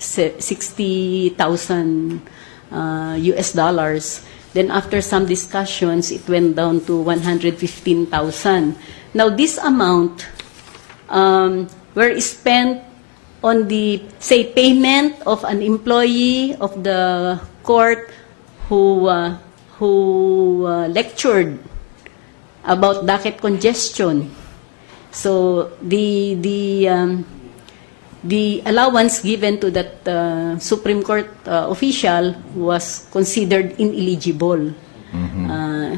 60,000 US dollars. Then after some discussions, it went down to 115,000. Now this amount were spent on the, say, payment of an employee of the court who lectured about docket congestion. So the allowance given to that Supreme Court official was considered ineligible.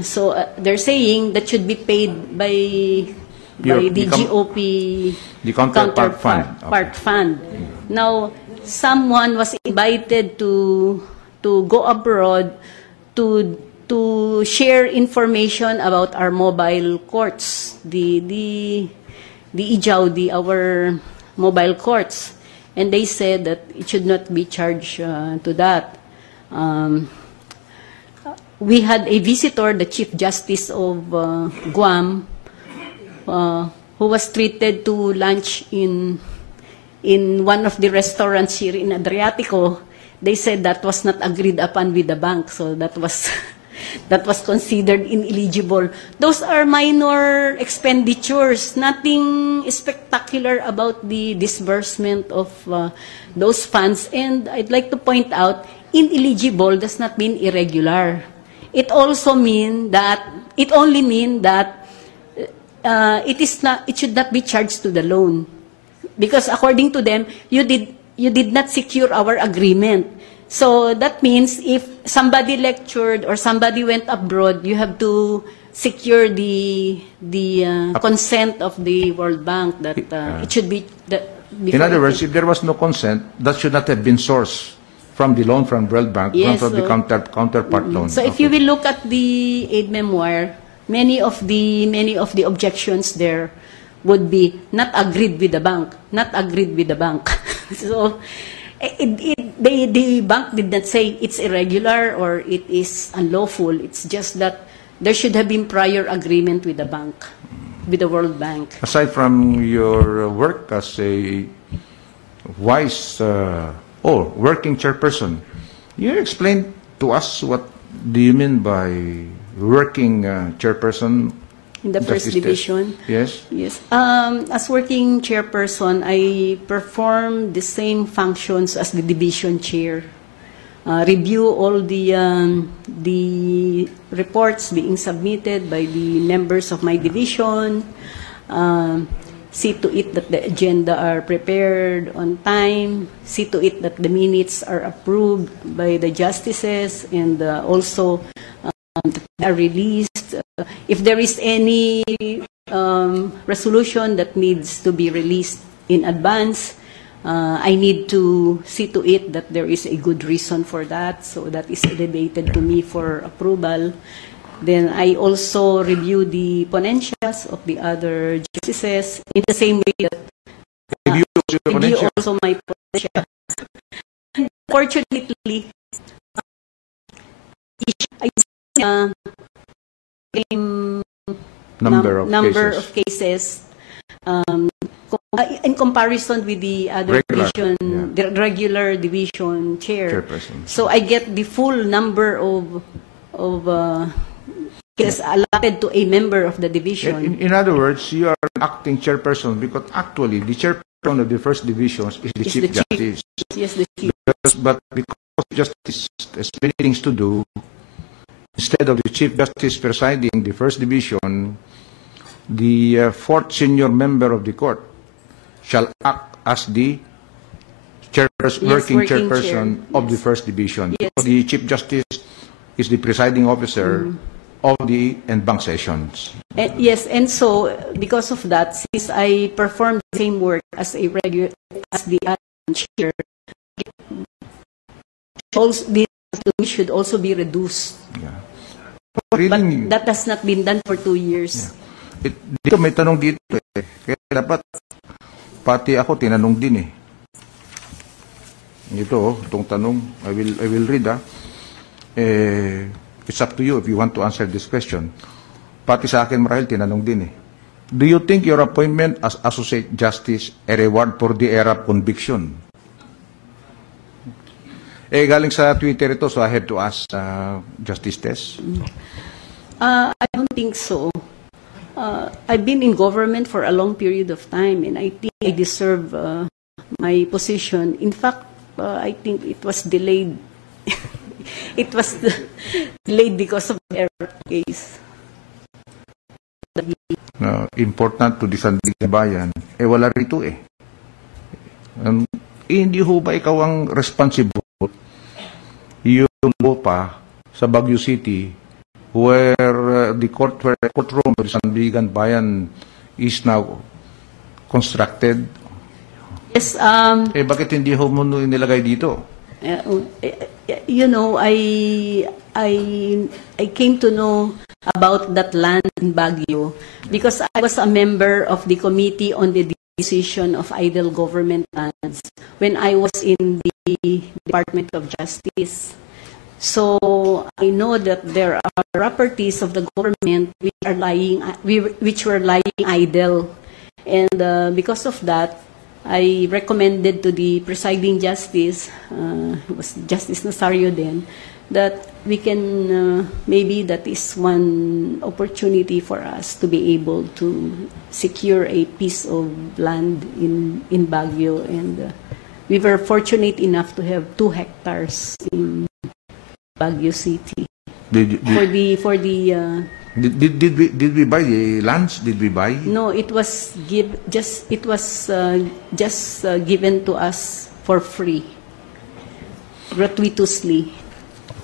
So they're saying that should be paid by the GOP, the counterpart fund. Now, someone was invited to go abroad to share information about our mobile courts, the IJAW, our mobile courts, and they said that it should not be charged to that. We had a visitor, the Chief Justice of Guam, who was treated to lunch in one of the restaurants here in Adriatico. They said that was not agreed upon with the bank, so that was that was considered ineligible. Those are minor expenditures, nothing spectacular about the disbursement of those funds. And I'd like to point out, ineligible does not mean irregular. It also mean that it should not be charged to the loan, because according to them, you did not secure our agreement. So that means if somebody lectured or somebody went abroad, you have to secure the consent of the World Bank that it should be. In other words, if there was no consent, that should not have been sourced from the loan from World Bank, yes, from the counterpart loan. So if you will look at the aid memoir, many of the objections there would be not agreed with the bank, not agreed with the bank. So the bank did not say it's irregular or it is unlawful. It's just that there should have been prior agreement with the bank, with the World Bank. Aside from your work as a working chairperson, you explain to us what do you mean by working chairperson in the first division? Yes. Yes. As working chairperson, I perform the same functions as the division chair. Review all the reports being submitted by the members of my division. See to it that the agenda are prepared on time. See to it that the minutes are approved by the justices and also are released. If there is any resolution that needs to be released in advance, I need to see to it that there is a good reason for that, so that is elevated to me for approval. Then I also review the ponencias of the other justices in the same way that review also my ponencia. Fortunately, number of cases in comparison with the other division, the regular division chairperson. So I get the full number of cases allotted to a member of the division. In other words, you are an acting chairperson because actually the chairperson of the first division is the Chief Justice. Yes, the Chief. But because Justice has many things to do, instead of the Chief Justice presiding the first division, the fourth senior member of the court shall act as the working chairperson of the first division. Yes. The Chief Justice is the presiding officer of the en banc sessions. Yes, and so because of that, since I perform the same work as the chair, also the should also be reduced. Yeah. But that has not been done for 2 years. Yeah. Dito may tanong dito eh. Kaya dapat pati ako tinanong din eh. Ito, itong tanong, I will read it's up to you if you want to answer this question. Pati sa akin marahil tinanong din eh. Do you think your appointment as Associate Justice a reward for the era of conviction? galing sa Twitter ito, so I have to ask Justice Tess. I don't think so. I've been in government for a long period of time, and I think I deserve my position. In fact, I think it was delayed. It was delayed because of the error case. Important to the Sandigan Bayan. Wala rito eh. Hindi ho ba ikaw ang responsible yung pa sa Baguio City where the courtroom of the Sandigan Bayan is now constructed? Yes. Bakit hindi ho mo inilagay dito? You know, I came to know about that land in Baguio because I was a member of the Committee on the Decision of Idle Government Lands when I was in the Department of Justice. So I know that there are properties of the government which were lying idle, and because of that, I recommended to the presiding justice, was Justice Nazario then, that we can, maybe that is one opportunity for us to be able to secure a piece of land in Baguio. And we were fortunate enough to have 2 hectares in Baguio City. Did we buy the lands? Did we buy? No, it was just given to us for free, gratuitously.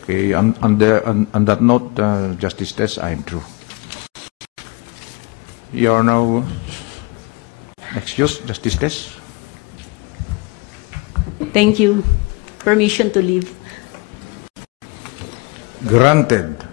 Okay, on that note, Justice Tess, I am through. You are now excused, Justice Tess. Thank you. Permission to leave. Granted.